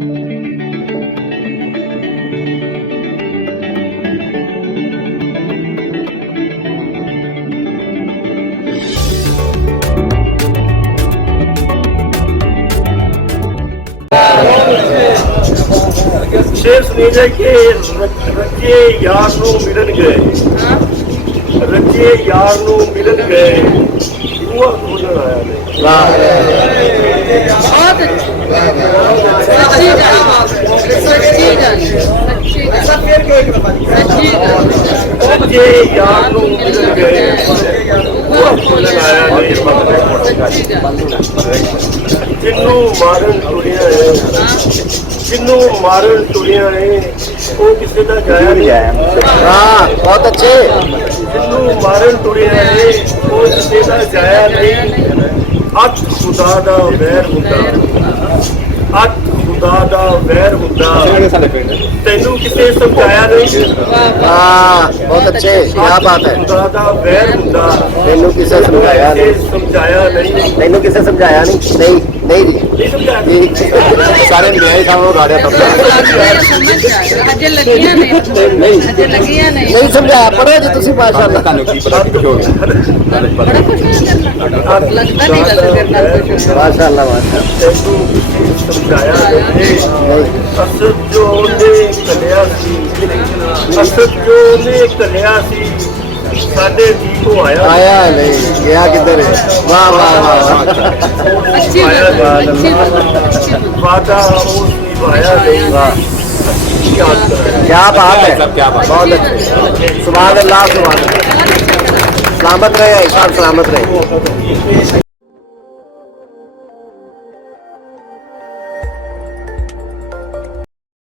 शेर सुनीले के रचे यार नू मिलन गए, रचे यार नू मिलन गए, हुआ खोलन आया नहीं। रचे यार नू मिलन गए, हुआ खोलन आया नहीं। जिन्नू मारन टुरिया है, जिन्नू मारन टुरिया है, वो किसी का जाया नहीं। हाँ बहुत अच्छे। जिन्नू मारन टुरिया है, वो किसी का जाया नहीं। अत खुदा दा वैर हुंदा, अत खुदा दा वैर हुंदा, तैनू किसे समझाया नहीं। हाँ बहुत अच्छे, क्या बात है। खुदा दा वैर हुंदा, तेनू किसे समझाया नहीं, समझाया नहीं। तेनू किसे समझाया नहीं, नहीं नहीं जी नहीं समझाया। सारे न्याय साहब राजा अजे लगियां ने, अजे लगियां ने। नहीं समझाया पढ़े जी तुसी माशाअल्लाह। बड़ा खुश होया करना, लगता नहीं गल करना खुश होया। माशाअल्लाह माशाअल्लाह। तैनू समझाया नहीं। असद जो ने कलिया सी, असद जो ने कलिया सी, साडे जी को आया आया नहीं, गया किधर है। वाह वाह वाह वाह। अच्छी बात, अच्छी बात। वादा वो निभाया नहीं। वाह याद कर क्या बात है, बहुत अच्छे। सुभान अल्लाह सुभान अल्लाह। सलामत रहे, साहब सलामत रहे।